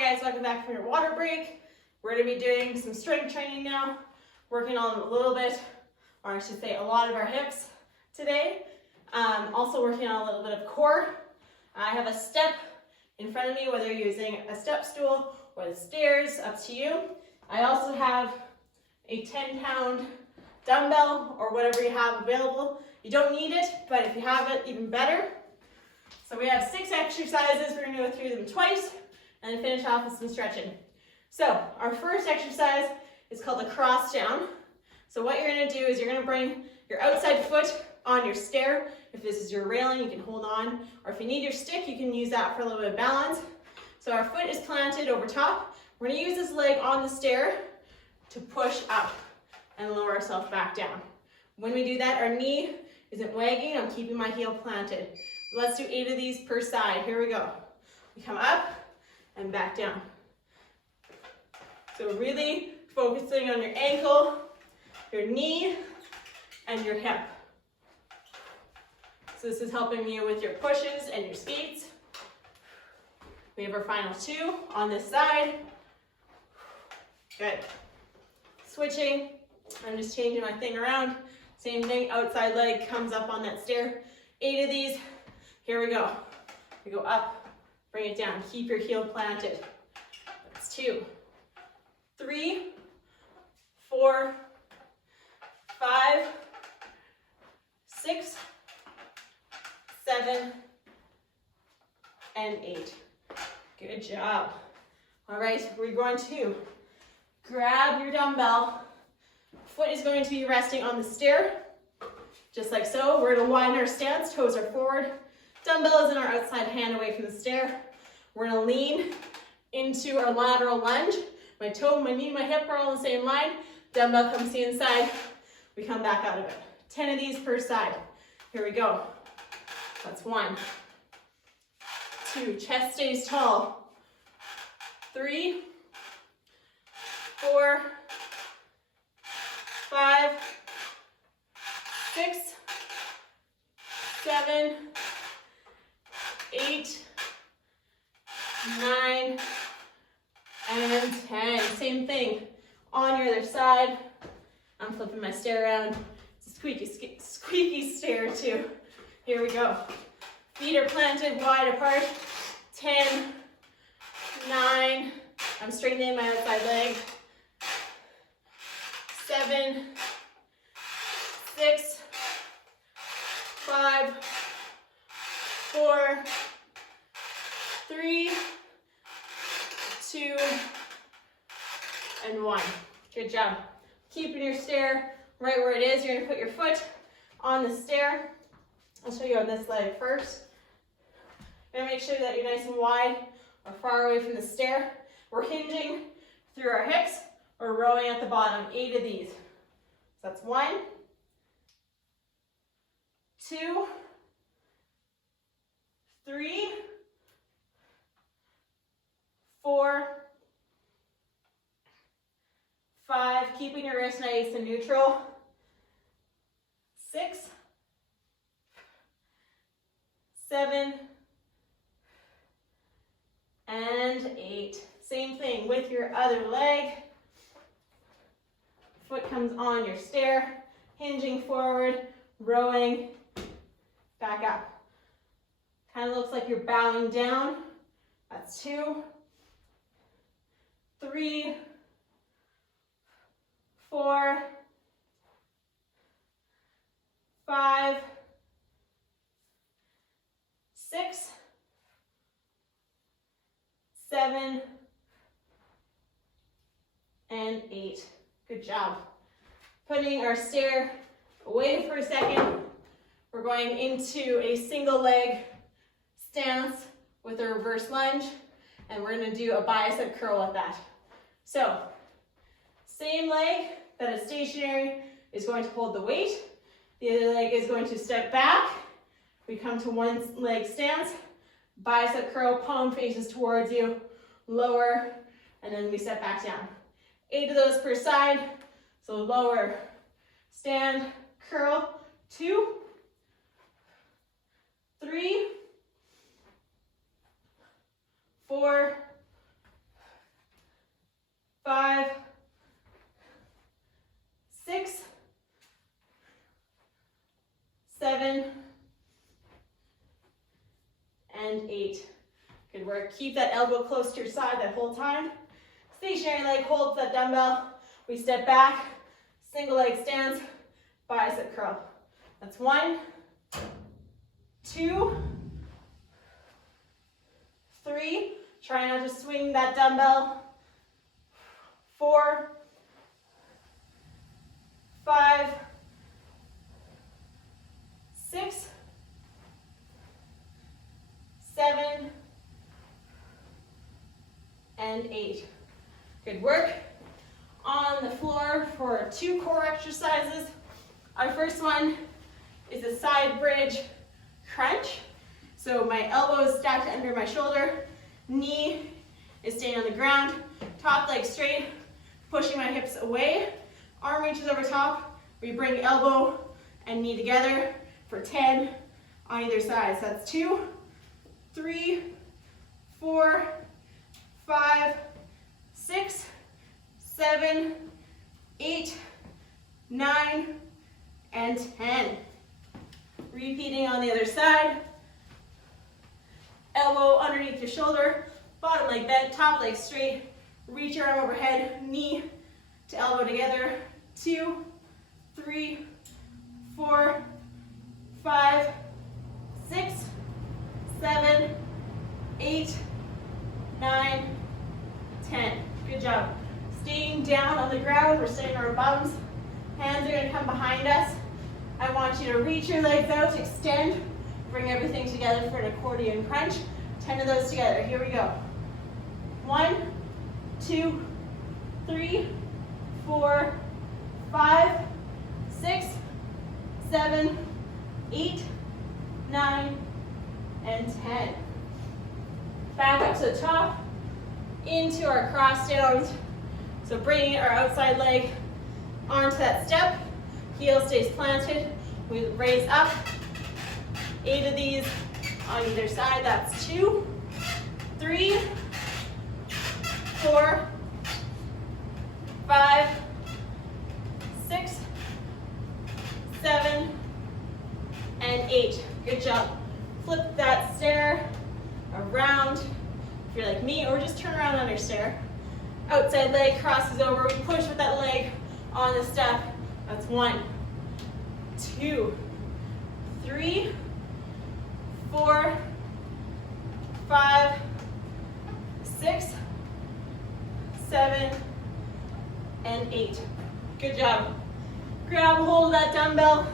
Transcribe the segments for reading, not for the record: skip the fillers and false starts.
guys, welcome back from your water break. We're going to be doing some strength training now, working on a little bit, or I should say a lot of our hips today. Also working on a little bit of core. I have a step in front of me, whether you're using a step stool or the stairs, up to you. I also have a 10-pound dumbbell or whatever you have available. You don't need it, but if you have it, even better. So we have 6 exercises. We're going to go through them twice and then finish off with some stretching. So our first exercise is called the cross down. So what you're going to do is you're going to bring your outside foot on your stair. If this is your railing, you can hold on, or if you need your stick, you can use that for a little bit of balance. So our foot is planted over top. We're going to use this leg on the stair to push up and lower ourselves back down. When we do that, our knee isn't wagging. I'm keeping my heel planted. Let's do 8 of these per side. Here we go. We come up and back down. So really focusing on your ankle, your knee, and your hip. So this is helping you with your pushes and your skates. We have our final 2 on this side. Good. Switching. I'm just changing my thing around. Same thing, outside leg comes up on that stair. 8 of these. Here we go. We go up, bring it down. Keep your heel planted. That's 2, 3, 4, 5, 6, 7, and 8. Good job. All right, we're going to grab your dumbbell. Foot is going to be resting on the stair, just like so. We're going to widen our stance, toes are forward. Dumbbell is in our outside hand away from the stair. We're going to lean into our lateral lunge. My toe, my knee, my hip are all in the same line. Dumbbell comes to the inside. We come back out of it. 10 of these per side. Here we go. That's 1, 2, chest stays tall. 3, 4, 5, 6, 7, 8, 9, and 10. Same thing on your other side. I'm flipping my stair around. It's a squeaky stair too. Here we go. Feet are planted wide apart. 10, 9. I'm straightening my outside leg. 7, 6, 5, 4, 3, 2, and 1. Good job. Keeping your stair right where it is. You're going to put your foot on the stair. I'll show you on this leg first. You're going to make sure that you're nice and wide or far away from the stair. We're hinging through our hips or rowing at the bottom. 8 of these. So that's 1, 2, 3, 4, 5, keeping your wrist nice and neutral. 6, 7, and 8. Same thing with your other leg. Foot comes on your stair, hinging forward, rowing back up. Kind of looks like you're bowing down. That's 2, 3, 4, 5, 6, 7, and 8. Good job. Putting our stair away for a second. We're going into a single leg stance with a reverse lunge, and we're going to do a bicep curl with that. So, same leg that is stationary is going to hold the weight. The other leg is going to step back. We come to one leg stance, bicep curl, palm faces towards you, lower, and then we step back down. 8 of those per side. So lower, stand, curl, 2, 3, 4, 5, 6, 7, and 8. Good work. Keep that elbow close to your side that whole time. Stationary leg holds that dumbbell. We step back, single leg stance, bicep curl. That's 1, 2, 3. Try not to swing that dumbbell. 4, 5, 6, 7, and 8. Good work. On the floor for 2 core exercises. Our first one is a side bridge crunch. So my elbow is stacked under my shoulder, knee is staying on the ground, top leg straight, pushing my hips away, arm reaches over top. We bring elbow and knee together for 10 on either side. So that's 2, 3, 4, 5, 6, 7, 8, 9, and 10. Repeating on the other side. Elbow underneath your shoulder, bottom leg bent, top leg straight. Reach your arm overhead, knee to elbow together. 2, 3, 4, 5, 6, 7, 8, 9, 10. Good job. Staying down on the ground, we're staying on our bums. Hands are gonna come behind us. I want you to reach your legs out, extend, bring everything together for an accordion crunch. 10 of those together, here we go. 1, 2, 3, 4, 5, 6, 7, 8, 9, and 10. Back up to the top, into our cross downs. So bringing our outside leg onto that step, heel stays planted. We raise up, 8 of these on either side. That's 2, 3, 4, 5, 6, 7, and 8. Good job. Flip that stair around if you're like me, or just turn around on your stair. Outside leg crosses over. We push with that leg on the step. That's 1, 2, 3, 4, 5, 6, 7, and 8. Good job. Grab a hold of that dumbbell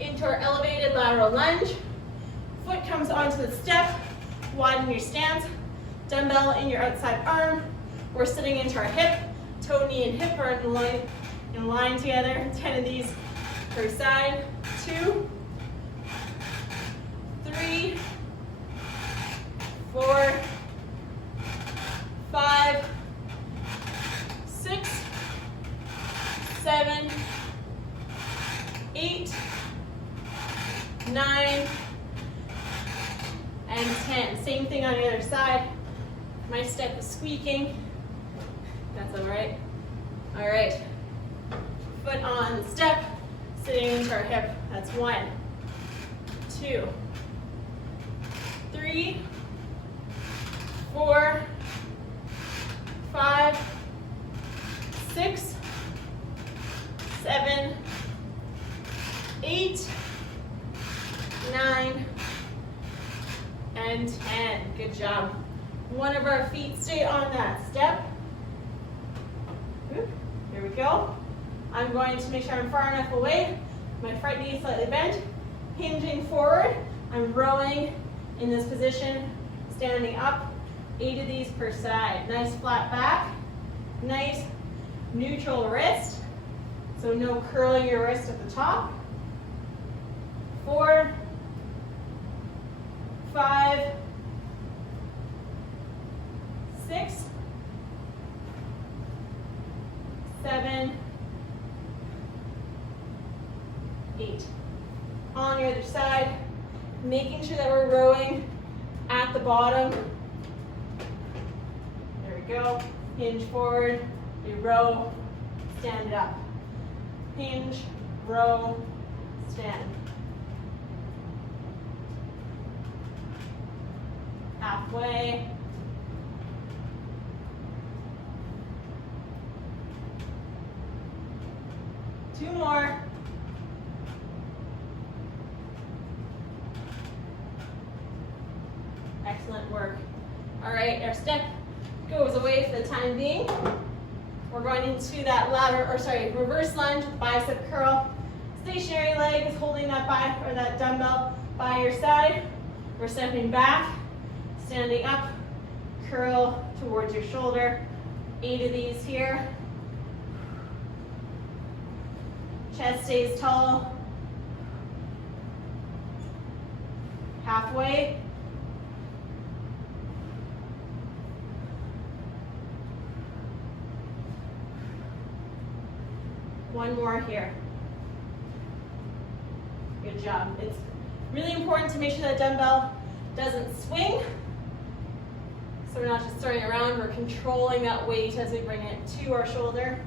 into our elevated lateral lunge. Foot comes onto the step. Widen your stance. Dumbbell in your outside arm. We're sitting into our hip. Toe, knee, and hip are in line together. 10 of these per side. 2, 3, 4, 5, 6, 7, 8, 9, and 10. Same thing on the other side. My step is squeaking. That's all right. All right. Foot on the step, sitting into our hip. That's 1, 2, 3, 4, 5, 6, 7, 8, 9, and 10. Good job. One of our feet stay on that step. Here we go. I'm going to make sure I'm far enough away. My front knee is slightly bent. Hinging forward. I'm rowing in this position, standing up. 8 of these per side. Nice flat back. Nice neutral wrist. So no curling your wrist at the top. 4, 5, 6, 7, 8. On your other side, making sure that we're rowing at the bottom. There we go. Hinge forward, you row, stand it up. Hinge, row, stand. Halfway. Two more. Excellent work. All right, our step goes away for the time being. We're going into that reverse lunge with bicep curl. Stationary leg is holding that dumbbell by your side. We're stepping back, standing up, curl towards your shoulder. 8 of these here. Chest stays tall. Halfway. One more here. Good job. It's really important to make sure that dumbbell doesn't swing. So we're not just throwing it around, we're controlling that weight as we bring it to our shoulder.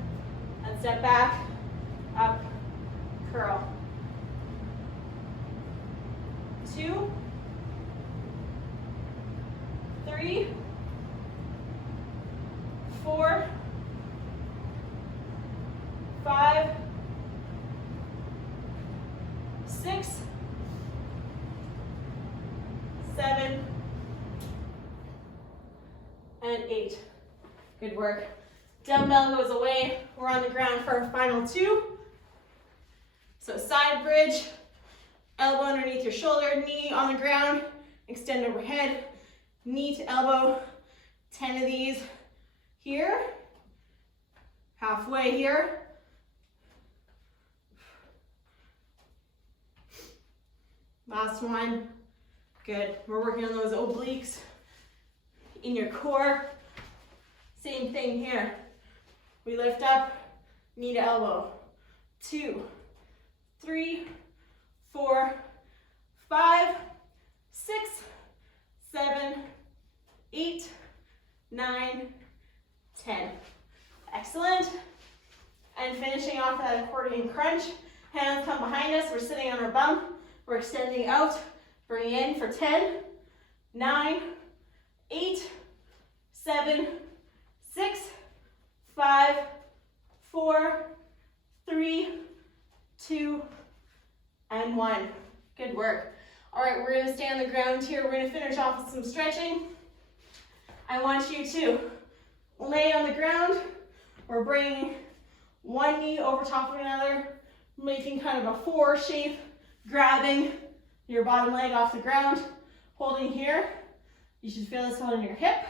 And step back, up, curl. 2, 3, 4, 5, 6, 7, and 8. Good work. Dumbbell goes away. We're on the ground for our final 2. So side bridge, elbow underneath your shoulder, knee on the ground, extend overhead, knee to elbow, 10 of these here, halfway here. Last one. Good. We're working on those obliques in your core. Same thing here. We lift up, knee to elbow. 2, 3, 4, 5, 6, 7, 8, 9, 10. Excellent. And finishing off that accordion crunch. Hands come behind us. We're sitting on our bum. We're extending out. Bring in for 10, 9, 8, 7, 6, 5, 4, 3, 2, and 1. Good work. All right, we're gonna stay on the ground here. We're gonna finish off with some stretching. I want you to lay on the ground. We're bringing one knee over top of another, making kind of a 4 shape, grabbing your bottom leg off the ground, holding here. You should feel this holding your hip,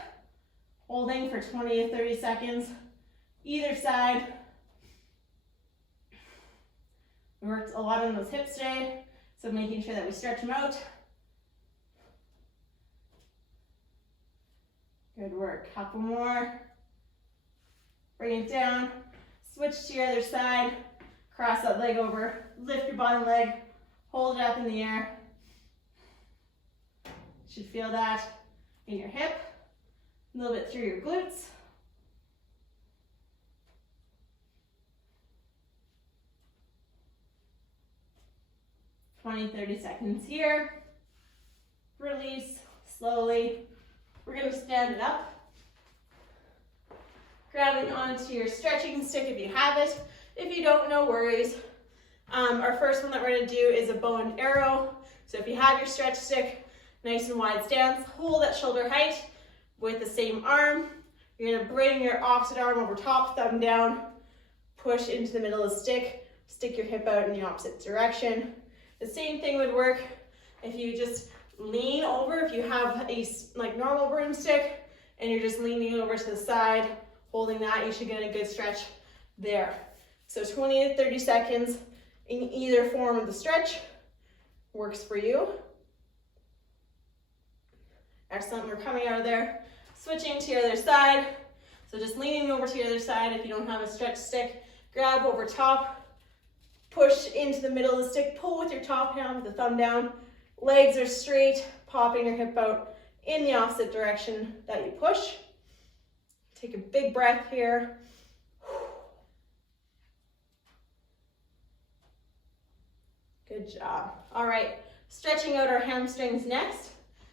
holding for 20 to 30 seconds, either side. We worked a lot on those hips today, so making sure that we stretch them out. Good work. Couple more. Bring it down. Switch to your other side. Cross that leg over. Lift your bottom leg. Hold it up in the air. You should feel that in your hip. A little bit through your glutes. (20, 30 seconds here. Release slowly. We're going to stand it up. Grabbing onto your stretching stick if you have it. If you don't, no worries. Our first one that we're going to do is a bow and arrow. So if you have your stretch stick, nice and wide stance, hold at shoulder height with the same arm. You're going to bring your opposite arm over top, thumb down, push into the middle of the stick, stick your hip out in the opposite direction. The same thing would work if you just lean over, if you have a normal broomstick and you're just leaning over to the side, holding that, you should get a good stretch there. So 20 to 30 seconds in either form of the stretch works for you. Excellent, we're coming out of there. Switching to your other side. So just leaning over to your other side if you don't have a stretch stick. Grab over top, push into the middle of the stick, pull with your top hand with the thumb down. Legs are straight, popping your hip out in the opposite direction that you push. Take a big breath here. Good job. All right, stretching out our hamstrings next.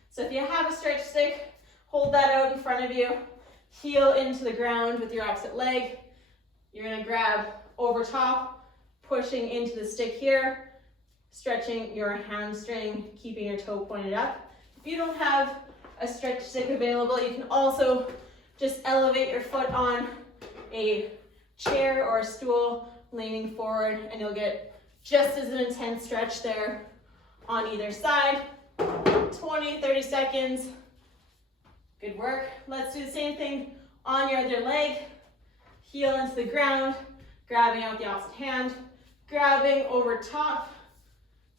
So if you have a stretch stick, hold that out in front of you. Heel into the ground with your opposite leg. You're gonna grab over top, pushing into the stick here, stretching your hamstring, keeping your toe pointed up. If you don't have a stretch stick available, you can also just elevate your foot on a chair or a stool, leaning forward, and you'll get just as an intense stretch there on either side. 20, 30 seconds. Good work. Let's do the same thing on your other leg. Heel into the ground, grabbing out the opposite hand, grabbing over top,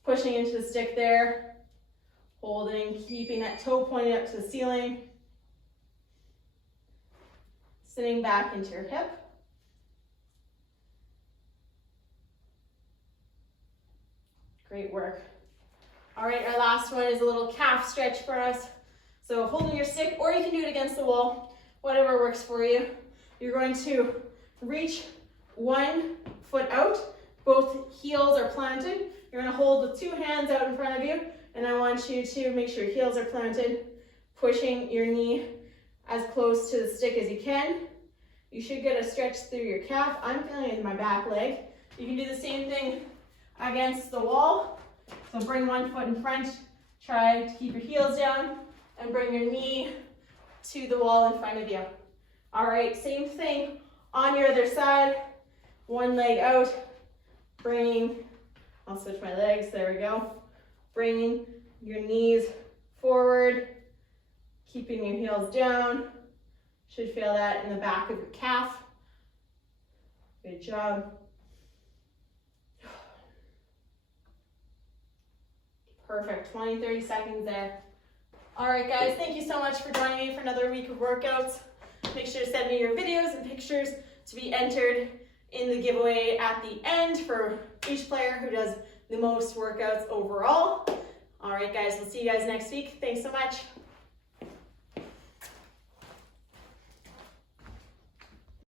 pushing into the stick there, holding, keeping that toe pointed up to the ceiling, sitting back into your hip. Great work. All right, our last one is a little calf stretch for us. So holding your stick, or you can do it against the wall, whatever works for you. You're going to reach one foot out, both heels are planted. You're gonna hold with two hands out in front of you, and I want you to make sure your heels are planted, pushing your knee as close to the stick as you can. You should get a stretch through your calf. I'm feeling it in my back leg. You can do the same thing against the wall. So bring one foot in front, try to keep your heels down, and bring your knee to the wall in front of you. All right, same thing on your other side. One leg out, I'll switch my legs, there we go. Bringing your knees forward, keeping your heels down. Should feel that in the back of your calf. Good job. Perfect, 20, 30 seconds there. All right, guys, thank you so much for joining me for another week of workouts. Make sure to send me your videos and pictures to be entered in the giveaway at the end for each player who does the most workouts overall. All right, guys, we'll see you guys next week. Thanks so much.